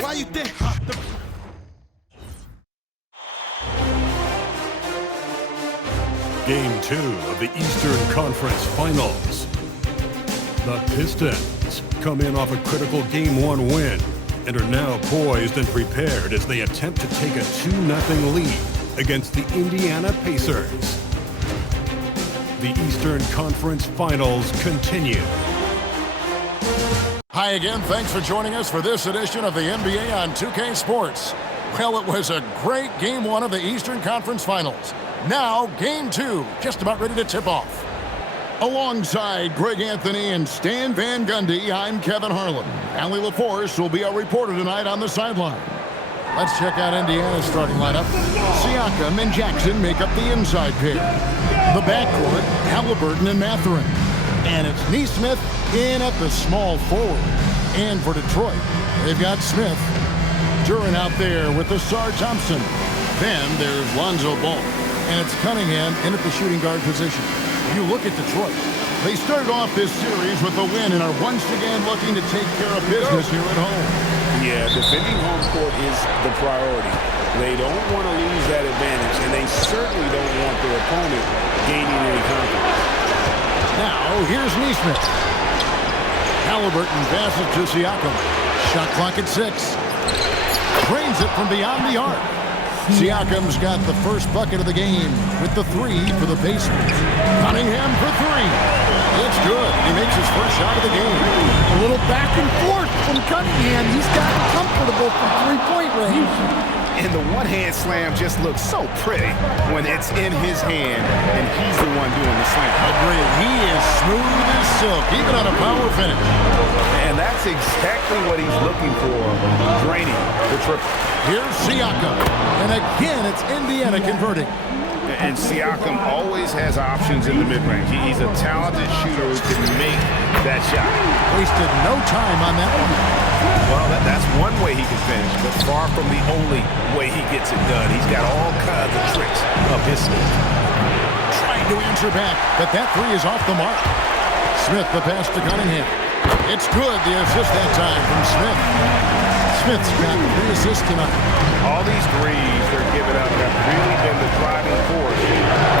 Why you think? Game 2 of the Eastern Conference Finals. The Pistons come in off a critical Game 1 win and are now poised and prepared as they attempt to take a 2-0 lead against the Indiana Pacers. The Eastern Conference Finals continue. Hi again. Thanks for joining us for this edition of the NBA on 2K Sports. Well, it was a great Game 1 of the Eastern Conference Finals. Now, Game 2, just about ready to tip off. Alongside Greg Anthony and Stan Van Gundy, I'm Kevin Harlan. Allie LaForce will be our reporter tonight on the sideline. Let's check out Indiana's starting lineup. Siakam and Jackson make up the inside pair. The backcourt, Halliburton and Mathurin. And it's Nesmith in at the small forward. And for Detroit, they've got Smith. Duran out there with the Sar Thompson. Then there's Lonzo Ball. And it's Cunningham in at the shooting guard position. You look at Detroit. They started off this series with a win and are once again looking to take care of business here at home. Yeah, defending home court is the priority. They don't want to lose that advantage, and they certainly don't want their opponent gaining any confidence. Now, here's Nesmith. Halliburton passes to Siakam. Shot clock at 6. Drains it from beyond the arc. Siakam's got the first bucket of the game with the 3 for the Pacers. Cunningham for 3. It's good. He makes his first shot of the game. A little back and forth from Cunningham. He's gotten comfortable from three-point range. And the one-hand slam just looks so pretty when it's in his hand and he's the one doing the slam. Agreed. He is smooth as silk, even on a power finish. And that's exactly what he's looking for, draining the triple. Here's Siakam. And again, it's Indiana converting. And Siakam always has options in the mid-range. He's a talented shooter who can make that shot. Wasted no time on that one. Well, that's one way he can finish, but far from the only way he gets it done. He's got all kinds of tricks up his sleeve. Trying to answer back, but that 3 is off the mark. Smith, the pass to Cunningham. It's good, the assist that time from Smith. Smith's got 3 assists tonight. All these threes they're giving up have really been the driving force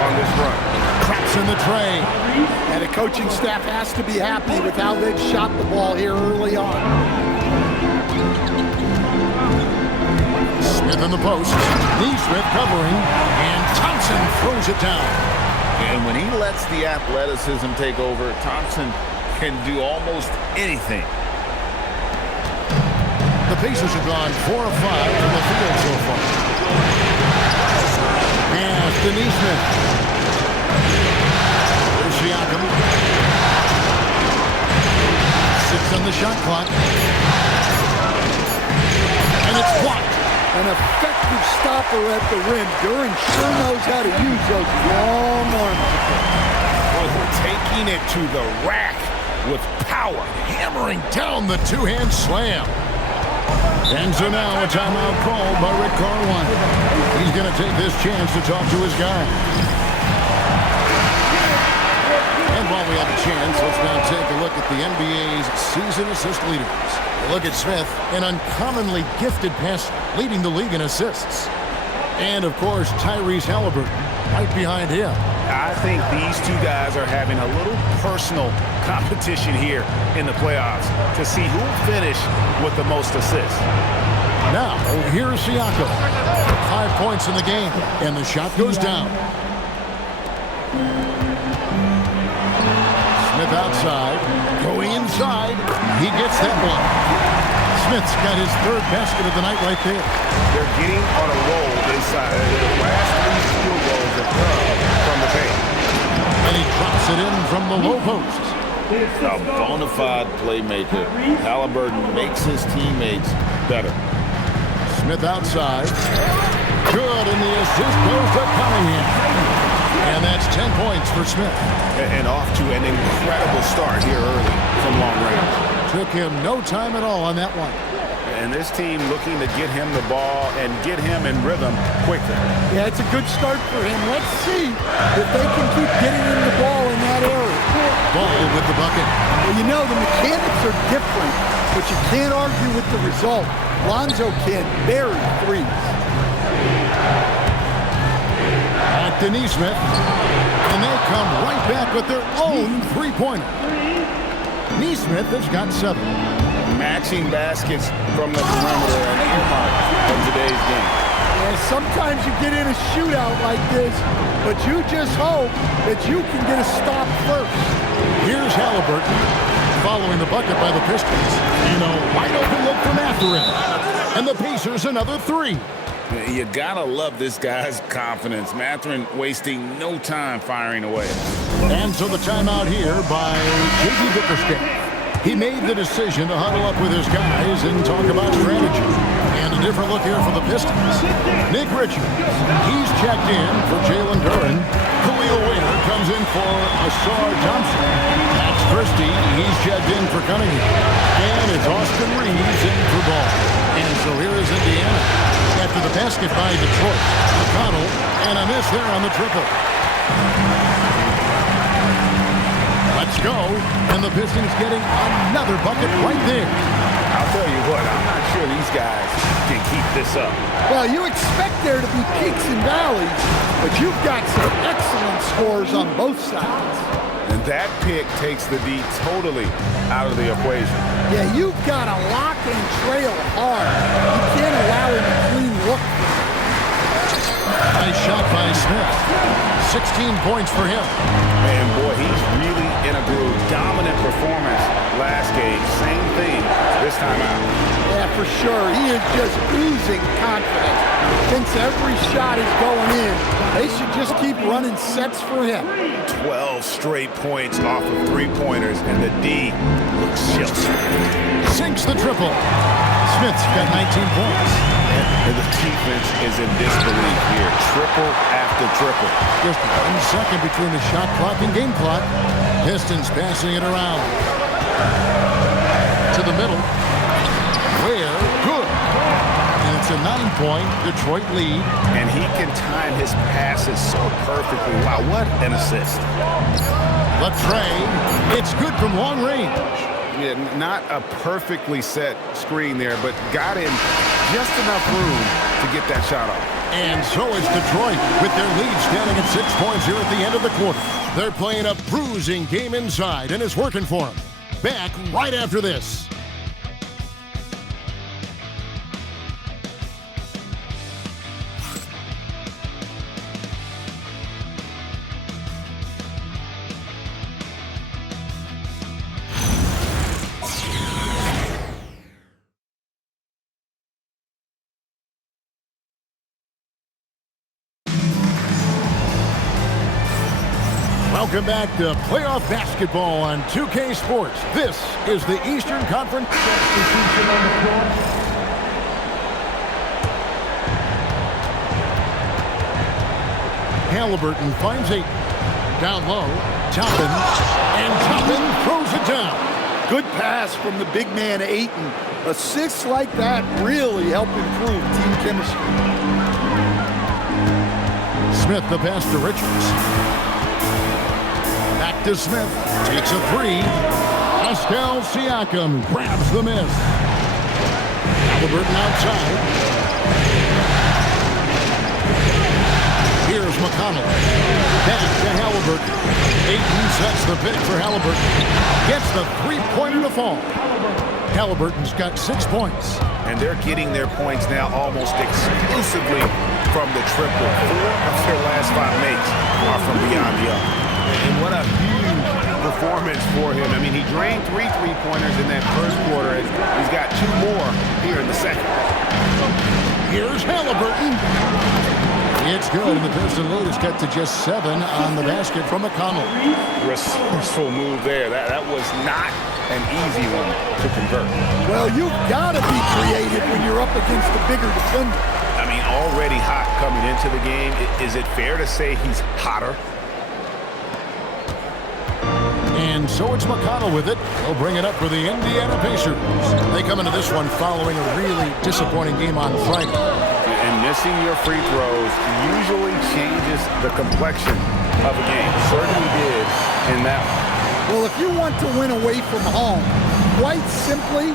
on this run. Traps in the tray. And the coaching staff has to be happy with how they've shot the ball here early on. Smith in the post. Nesmith covering. And Thompson throws it down. And when he lets the athleticism take over, Thompson can do almost anything. The Pacers have gone 4 of 5 from the field so far. Pass to Nesmith. There's Siakam. 6 on the shot clock. And it's blocked. An effective stopper at the rim. Duran sure knows how to use those long arms. Taking it to the rack with power. Hammering down the two-hand slam. And so now a timeout called by Rick Carwine. He's going to take this chance to talk to his guy. And while we have a chance, let's now take a look at the NBA's season assist leaders. Look at Smith, an uncommonly gifted passer, leading the league in assists. And, of course, Tyrese Halliburton right behind him. I think these two guys are having a little personal competition here in the playoffs to see who will finish with the most assists. Now, here's Siakam. 5 points in the game, and the shot goes down. Smith outside, going inside. He gets that one. Smith's got his 3rd basket of the night right there. They're getting on a roll inside. The last 3 field goals have come from the paint. And he drops it in from the low post. A bona fide playmaker. Halliburton makes his teammates better. Smith outside. Good, and the assist goes to Cunningham. And that's 10 points for Smith. And off to an incredible start here early from long range. Took him no time at all on that one. And this team looking to get him the ball and get him in rhythm quickly. Yeah, it's a good start for him. Let's see if they can keep getting him the ball in that area. Ball with the bucket. Well, you know, the mechanics are different, but you can't argue with the result. Lonzo can bury threes. At Smith, and they come right back with their own three-pointer. Nesmith has got 7. Matching baskets from the perimeter and earmark of today's game. And sometimes you get in a shootout like this, but you just hope that you can get a stop first. Here's Halliburton following the bucket by the Pistons. Wide open look from after him. And the Pacers another 3. You gotta love this guy's confidence. Mathurin wasting no time firing away. And so the timeout here by J.D. Bickerstaff. He made the decision to huddle up with his guys and talk about strategy. And a different look here for the Pistons. Nick Richards, he's checked in for Jalen Duren. Khalil Waiter comes in for Asar Thompson. Max Christie, he's checked in for Cunningham. And it's Austin Reeves in for Ball. And so here is Indiana. After the basket by Detroit, McConnell, and a miss there on the triple. Let's go, and the Pistons getting another bucket right there. I'll tell you what, I'm not sure these guys can keep this up. Well, you expect there to be peaks and valleys, but you've got some excellent scores on both sides. And that pick takes the D totally out of the equation. Yeah, you've got to lock and trail hard. You can't allow him a clean look. Nice shot by Smith. 16 points for him. Man, boy, he's really in a groove. Dominant performance last game. Same thing this time out. Yeah, for sure. He is just oozing confidence. Thinks every shot is going in. They should just keep running sets for him. 12 straight points off of three-pointers, and the D looks shell-shocked. Sinks the triple. Smith's got 19 points. And the defense is in disbelief here. Triple after triple. Just 1 second between the shot clock and game clock. Pistons passing it around. To the middle. Where? Good. And it's a 9-point Detroit lead. And he can time his passes so perfectly. Wow, what an assist. The tray. It's good from long range. Yeah, not a perfectly set screen there, but got in just enough room to get that shot off. And so is Detroit with their lead standing at 6 points here at the end of the quarter. They're playing a bruising game inside, and it's working for them. Back right after this. Welcome back to playoff basketball on 2K Sports. This is the Eastern Conference. Halliburton finds 8. Down low. Toppin. And Toppin throws it down. Good pass from the big man, Ayton. Assists like that really help improve team chemistry. Smith the pass to Richards. Back to Smith. Takes a 3. Pascal Siakam grabs the miss. Halliburton outside. Here's McConnell. Back to Halliburton. Ayton sets the pick for Halliburton. Gets the three-pointer to fall. Halliburton's got 6 points. And they're getting their points now almost exclusively from the triple. 4 of their last 5 makes are from beyond the arc. And what a huge performance for him. I mean, he drained 3 three-pointers in that first quarter, and he's got 2 more here in the second. Here's Halliburton. It's good, and the Pistons lead is cut to just 7 on the basket from McConnell. Resourceful move there. That was not an easy one to convert. Well, you've got to be creative when you're up against the bigger defender. I mean, already hot coming into the game. Is it fair to say he's hotter? And so it's McConnell with it. He'll bring it up for the Indiana Pacers. They come into this one following a really disappointing game on Friday. And missing your free throws usually changes the complexion of a game. Certainly did in that one. Well, if you want to win away from home, quite simply,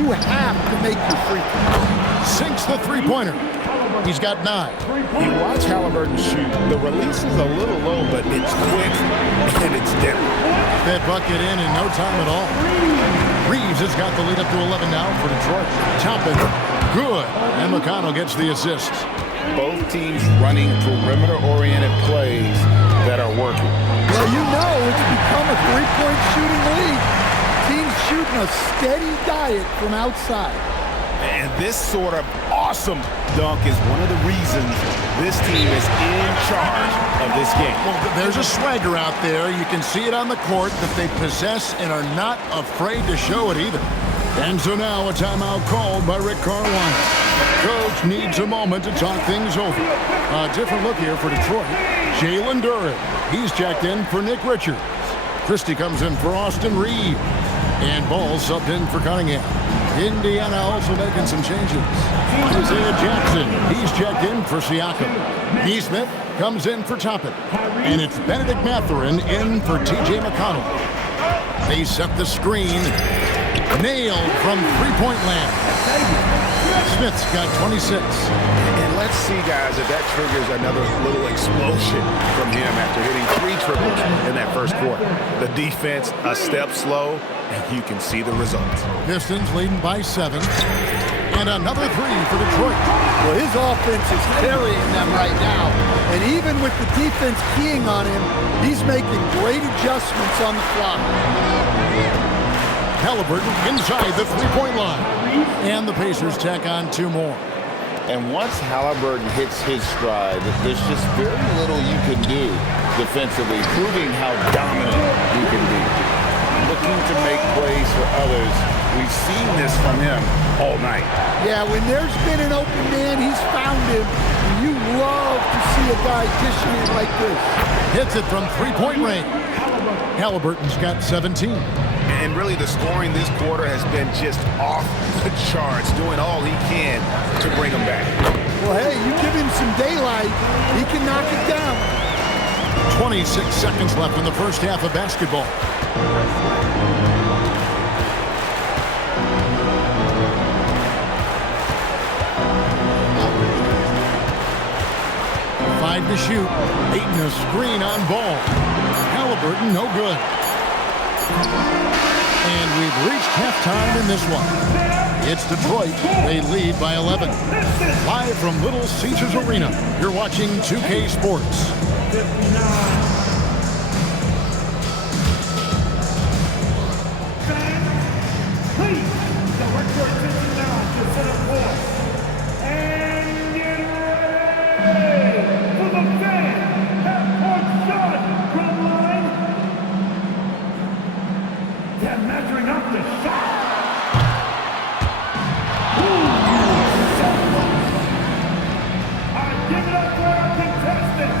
you have to make your free throws. Sinks the three-pointer. He's got 9. You watch Halliburton shoot. The release is a little low, but it's quick and it's deadly. That bucket in no time at all. Reeves has got the lead up to 11 now for Detroit. Toppin, good. And McConnell gets the assist. Both teams running perimeter-oriented plays that are working. Well, you know it's become a three-point shooting league. Teams shooting a steady diet from outside. And this sort of awesome dunk is one of the reasons this team is in charge of this game. Well, there's a swagger out there. You can see it on the court that they possess and are not afraid to show it either. And so now a timeout called by Rick Carlisle. Coach needs a moment to talk things over. A different look here for Detroit. Jalen Duren. He's checked in for Nick Richards. Christie comes in for Austin Reeves. And Ball subbed in for Cunningham. Indiana also making some changes. Isaiah Jackson, he's checked in for Siakam. Neesmith comes in for Toppin. And it's Benedict Mathurin in for T.J. McConnell. They set the screen. Nailed from three-point land. Smith's got 26. And let's see, guys, if that triggers another little explosion from him after hitting 3 triples in that first quarter. The defense a step slow, and you can see the results. Pistons leading by 7. And another 3 for Detroit. Well, his offense is carrying them right now. And even with the defense keying on him, he's making great adjustments on the fly. Halliburton inside the three-point line. And the Pacers tack on 2 more. And once Halliburton hits his stride, there's just very little you can do defensively, proving how dominant you can be. Looking to make plays for others. We've seen this from him all night. Yeah, when there's been an open man, he's found him. And you love to see a guy dishing it like this. Hits it from three-point range. Halliburton's got 17. And really, the scoring this quarter has been just off the charts, doing all he can to bring them back. Well, hey, you give him some daylight, he can knock it down. 26 seconds left in the first half of basketball. Five to shoot. Ayton a screen on Ball. Halliburton no good. And we've reached halftime in this one. It's Detroit. They lead by 11. Live from Little Caesars Arena, you're watching 2K Sports. Please, direct your attention now to center court. And get ready for the fan half-court shot from line. They're measuring up the shot. Give it up for our contestants.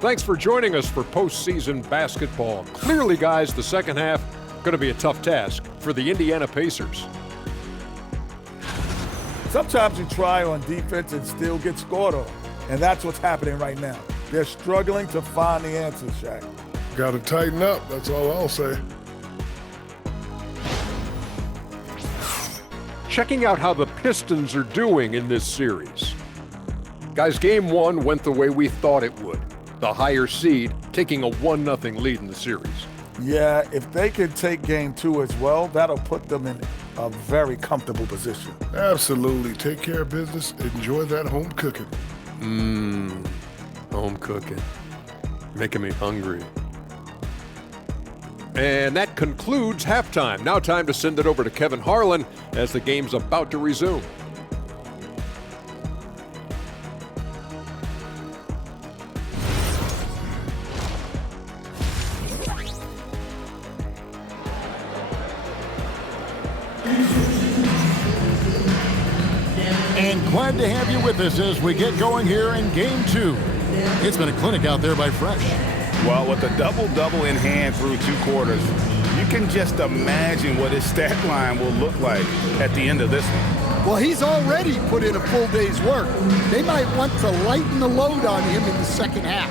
Thanks for joining us for postseason basketball. Clearly, guys, the second half going to be a tough task for the Indiana Pacers. Sometimes you try on defense and still get scored on, and that's what's happening right now. They're struggling to find the answers, Shaq. Got to tighten up, that's all I'll say. Checking out how the Pistons are doing in this series. Guys, game one went the way we thought it would. The higher seed taking a 1-0 lead in the series. Yeah, if they can take game two as well, that'll put them in a very comfortable position. Absolutely. Take care of business. Enjoy that home cooking. Home cooking. Making me hungry. And that concludes halftime. Now time to send it over to Kevin Harlan as the game's about to resume. And glad to have you with us as we get going here in game two. It's been a clinic out there by Fresh. Well, with a double-double in hand through 2 quarters, You can just imagine what his stat line will look like at the end of this one. Well, he's already put in a full day's work. They might want to lighten the load on him in the second half.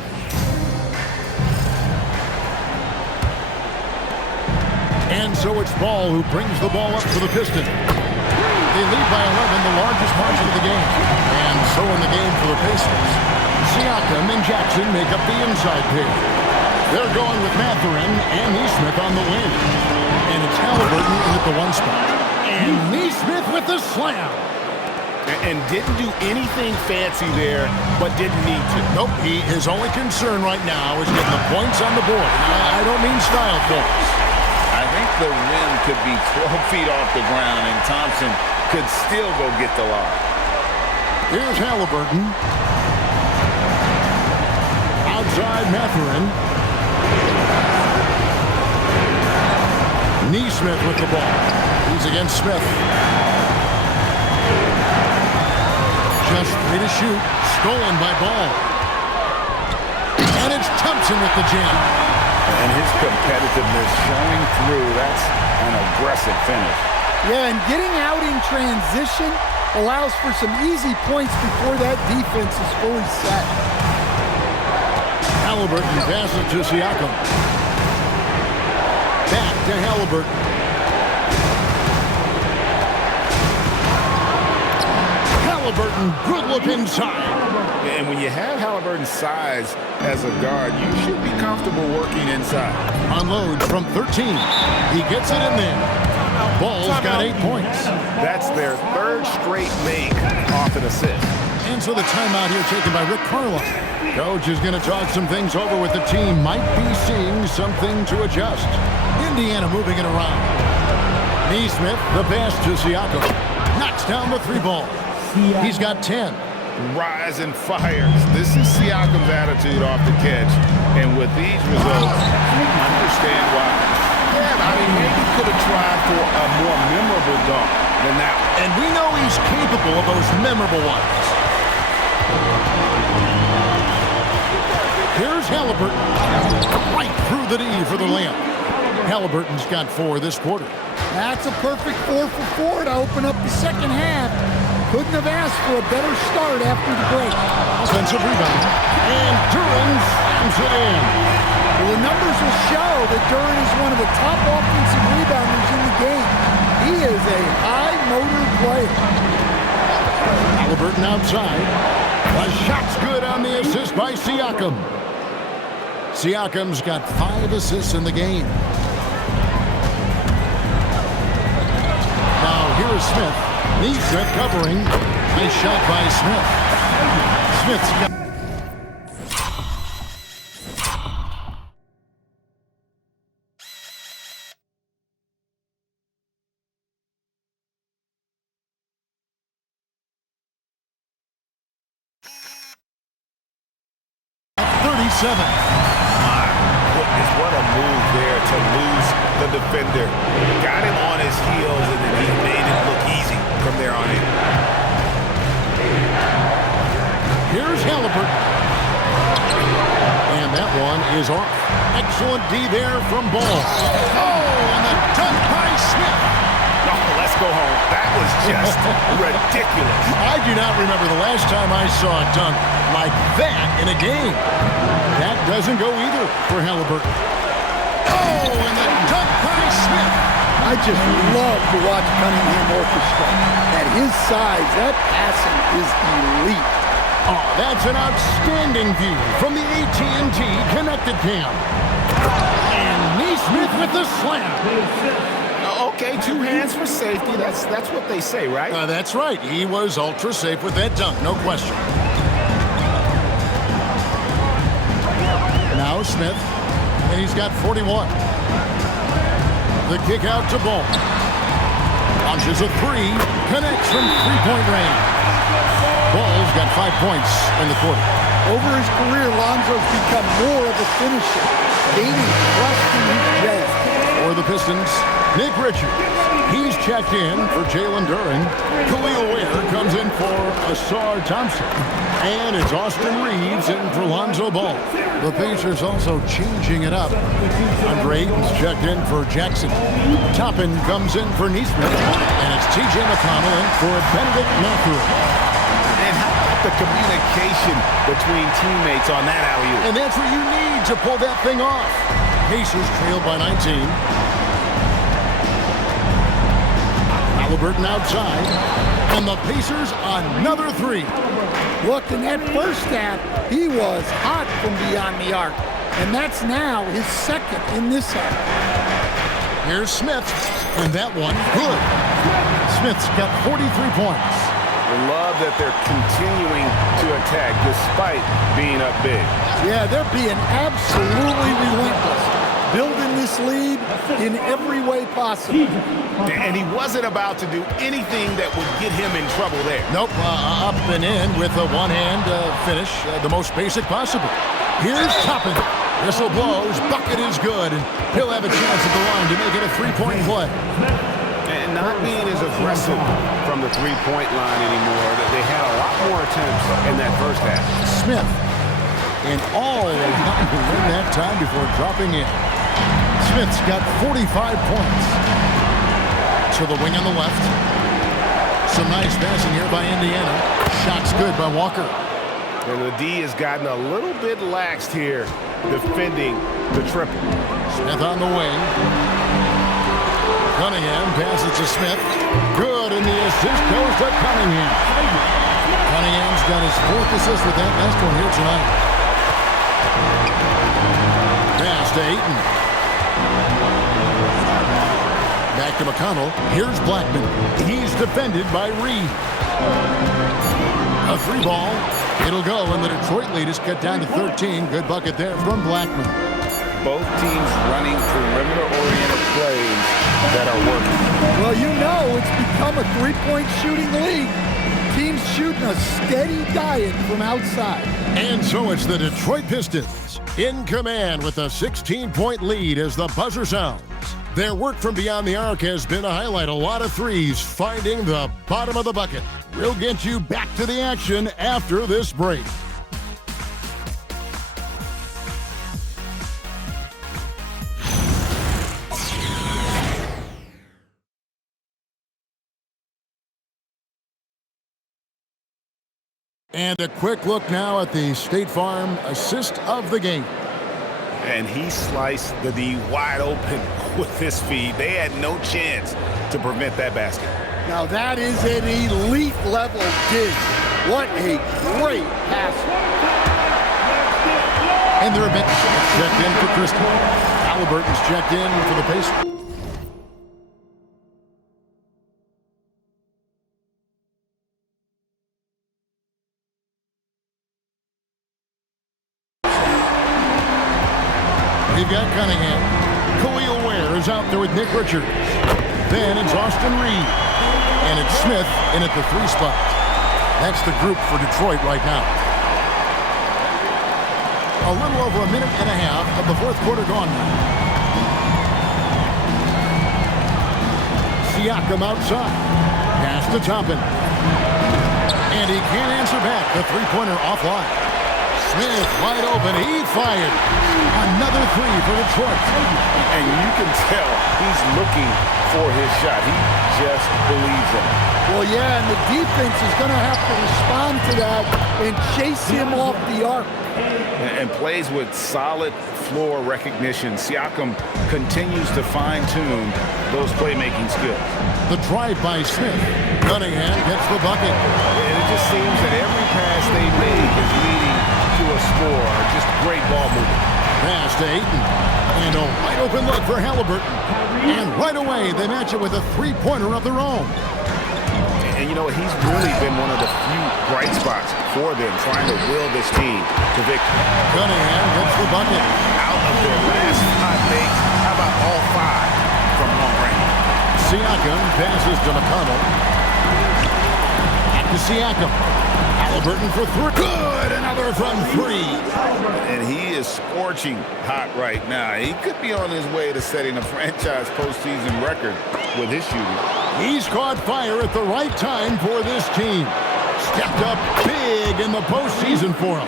And so it's Ball who brings the ball up for the Pistons. They lead by 11, the largest margin of the game. And so in the game for the Pacers, Siakam and Jackson make up the inside pick. They're going with Mathurin and Neesmith on the wing. And it's Halliburton in at the one spot. And Neesmith with the slam. And didn't do anything fancy there, but didn't need to. Nope, his only concern right now is getting the points on the board. And I don't mean style points. I think the rim could be 12 feet off the ground, and Thompson could still go get the lob. Here's Halliburton. Outside Mathurin. Neesmith with the ball. He's against Smith. Just free to shoot. Stolen by Ball. And it's Thompson with the jam. And his competitiveness showing through. That's an aggressive finish. Yeah, and getting out in transition allows for some easy points before that defense is fully set. Halliburton passes to Siakam. Back to Halliburton. Halliburton, good look inside. And when you have Halliburton's size as a guard, you should be comfortable working inside. Unloads from 13. He gets it in there. Ball's got 8 points. That's their third straight make off an assist. And so the timeout here taken by Rick Carlisle. Coach is going to talk some things over with the team. Might be seeing something to adjust. Indiana moving it around. Neesmith, the pass to Siakam. Knocks down the 3 ball. He's got 10. Rise and fires. This is Siakam's attitude off the catch. And with these results, you can understand why. Yeah, I mean, maybe could have tried for a more memorable dunk than that one. And we know he's capable of those memorable ones. Here's Halliburton. Right through the D for the layup. Halliburton's got 4 this quarter. That's a perfect 4 for 4 to open up the second half. Couldn't have asked for a better start after the break. Offensive rebound. And Duran slams it in. Well, the numbers will show that Duran is one of the top offensive rebounders in the game. He is a high-motor player. Halliburton outside. The shot's good on the assist by Siakam. Siakam's got 5 assists in the game. Now here is Smith. Neesmith covering. Nice shot by Smith. Smith's got... My goodness, what a move there to lose the defender. Got him on his heels, and then he made it look easy from there on in. Here's Halliburton. And that one is off. Excellent D there from Ball. Oh, and the dunk by Smith. Oh, let's go home. That was just ridiculous. I do not remember the last time I saw a dunk like that in a game. That doesn't go either for Halliburton. Oh, and the dunk by Smith. I just love to watch Cunningham orchestrate. At his size, that passing is elite. Oh, that's an outstanding view from the AT&T Connected Cam. And Neesmith with the slam. Okay, 2 hands for safety. That's what they say, right? That's right. He was ultra safe with that dunk, no question. Now Smith, and he's got 41. The kick out to Ball. Launches a 3, connects from 3-point range. Ball's got 5 points in the quarter. Over his career, Lonzo's become more of a finisher, gaining trust in his jazz. For the Pistons, Nick Richards. He's checked in for Jalen Duren. Khalil Ware comes in for Asar Thompson. And it's Austin Reeves in for Lonzo Ball. The Pacers also changing it up. Andre Ayton's checked in for Jackson. Toppin comes in for Neesmith. And it's T.J. McConnell in for Benedict Matthew. And how about the communication between teammates on that alley-oop? And that's what you need to pull that thing off. Pacers trailed by 19. Halliburton outside, and the Pacers another three. Look, in that first half, he was hot from beyond the arc, and that's now his second in this half. Here's Smith, and that one good. Smith's got 43 points. I love that they're continuing to attack despite being up big. Yeah, they're being absolutely relentless, building this lead in every way possible. And he wasn't about to do anything that would get him in trouble there. Nope, up and in with a one-hand finish, the most basic possible. Here's Toppin. Whistle blows, bucket is good, and he'll have a chance at the line to make it a three-point play. And not being as aggressive from the three-point line anymore. They had a lot more attempts in that first half. Smith, and all trying to win that time before dropping in. Smith's got 45 points. To the wing on the left. Some nice passing here by Indiana. Shot's good by Walker. And the D has gotten a little bit laxed here defending the triple. Smith on the wing. Cunningham passes to Smith. Good, and the assist goes to Cunningham. Cunningham's got his fourth assist with that last one here tonight. Pass to Ayton. Back to McConnell. Here's Blackman. He's defended by Reed. A free ball. It'll go, and the Detroit lead is cut down to 13. Good bucket there from Blackman. Both teams running perimeter-oriented plays that are working. Well, you know it's become a three-point shooting league. Teams shooting a steady diet from outside. And so it's the Detroit Pistons in command with a 16-point lead as the buzzer sounds. Their work from beyond the arc has been to highlight a lot of threes, finding the bottom of the bucket. We'll get you back to the action after this break. And a quick look now at the State Farm assist of the game. And he sliced the D wide open with his feed. They had no chance to prevent that basket. Now that is an elite level dig. What a great pass. And they're a bit checked in for Christie. Halliburton's checked in for the Pacers. We've got Cunningham. Khalil Ware is out there with Nick Richards. Then it's Austin Reed. And it's Smith in at the three spot. That's the group for Detroit right now. A little over a minute and a half of the fourth quarter gone now. Siakam outside. Pass to Toppin. And he can't answer back. The three-pointer offline. Smith wide open. He fired. Another three for Detroit. And you can tell he's looking for his shot. He just believes in it. Well, yeah, and the defense is going to have to respond to that and chase him off the arc. And plays with solid floor recognition. Siakam continues to fine-tune those playmaking skills. The drive by Smith. Cunningham gets the bucket. And it just seems that every pass they make is leading to a score. Just great ball movement. Pass to Ayton. And a wide open look for Halliburton. And right away, they match it with a three-pointer of their own. And you know, he's really been one of the few bright spots for them, trying to will this team to victory. Cunningham gets the bucket. Out of their last 5 makes, how about all 5 from long range? Siakam passes to McConnell. At to Siakam. Halliburton for three. Good, another from three. And he is scorching hot right now. He could be on his way to setting a franchise postseason record with his shooting. He's caught fire at the right time for this team. Stepped up big in the postseason for him.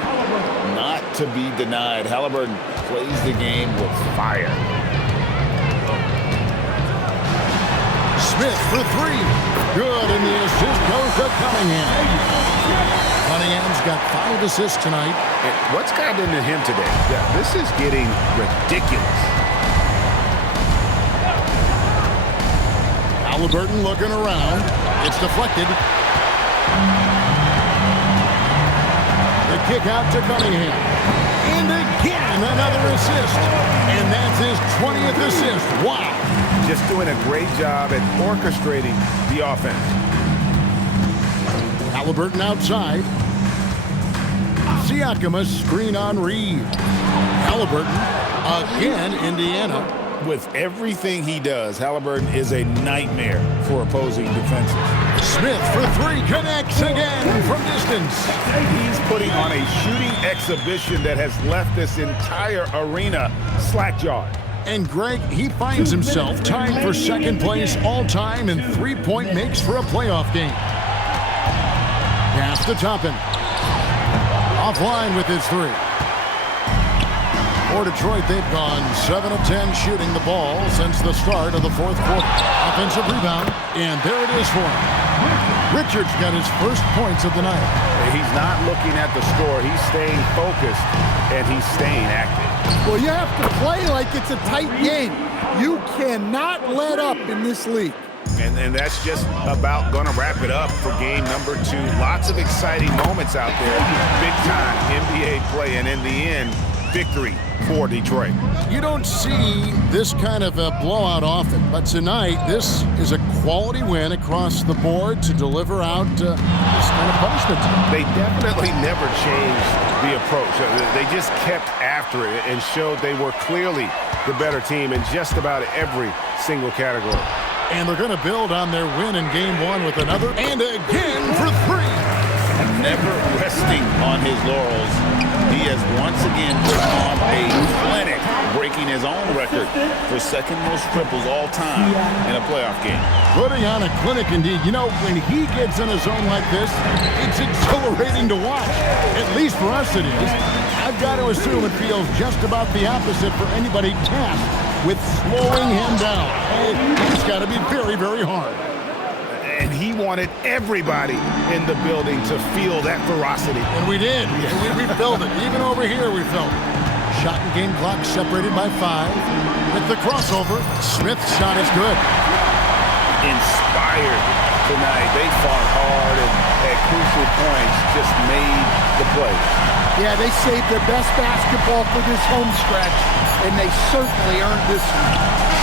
Not to be denied. Halliburton plays the game with fire. Smith for three. Good, and the assist goes to Cunningham. Cunningham's got 5 assists tonight. What's gotten into him today? Yeah, this is getting ridiculous. Halliburton looking around. It's deflected. The kick out to Cunningham. And again, another assist. And that's his 20th assist. Wow. Just doing a great job at orchestrating the offense. Halliburton outside. Siakam a screen on Reed. Halliburton again, Indiana. With everything he does, Halliburton is a nightmare for opposing defenses. Smith for three, connects again from distance. He's putting on a shooting exhibition that has left this entire arena slack-jawed. And Greg, he finds himself tied for second place all-time in three-point makes for a playoff game. Pass to Toppin. Offline with his three. For Detroit, they've gone 7 of 10 shooting the ball since the start of the fourth quarter. Offensive rebound, and there it is for him. Richards got his first points of the night. He's not looking at the score. He's staying focused, and he's staying active. Well, you have to play like it's a tight game. You cannot let up in this league. And that's just about going to wrap it up for game number 2. Lots of exciting moments out there. Big-time NBA play, and in the end, victory for Detroit. You don't see this kind of a blowout often, but tonight this is a quality win across the board to deliver out this kind of punishment. They definitely never changed the approach. They just kept after it and showed they were clearly the better team in just about every single category. And they're going to build on their win in game 1 with another and again for 3. Never resting on his laurels. He has once again put on a clinic, breaking his own record for second most triples all time in a playoff game. Putting on a clinic indeed. You know, when he gets in a zone like this, it's exhilarating to watch. At least for us it is. I've got to assume it feels just about the opposite for anybody tasked with slowing him down. It's got to be very, very hard. And he wanted everybody in the building to feel that ferocity. And we did. Yeah. We felt it. Even over here, we felt it. Shot and game clock separated by 5. With the crossover, Smith's shot is good. Inspired tonight. They fought hard and at crucial points just made the play. Yeah, they saved their best basketball for this home stretch, and they certainly earned this one.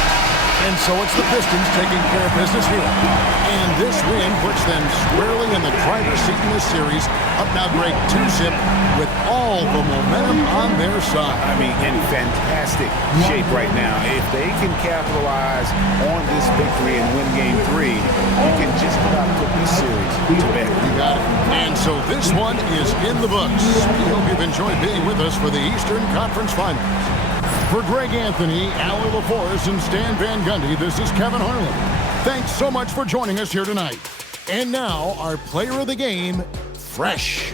And so it's the Pistons taking care of business here. And this win puts them squarely in the driver's seat in this series. Up now, Greg, 2-zip with all the momentum on their side. I mean, in fantastic shape right now. If they can capitalize on this victory and win game 3, you can just about put this series to bed. You got it. And so this one is in the books. We hope you've enjoyed being with us for the Eastern Conference Finals. For Greg Anthony, Allie LaForest, and Stan Van Gundy, this is Kevin Harlan. Thanks so much for joining us here tonight. And now, our player of the game, Fresh.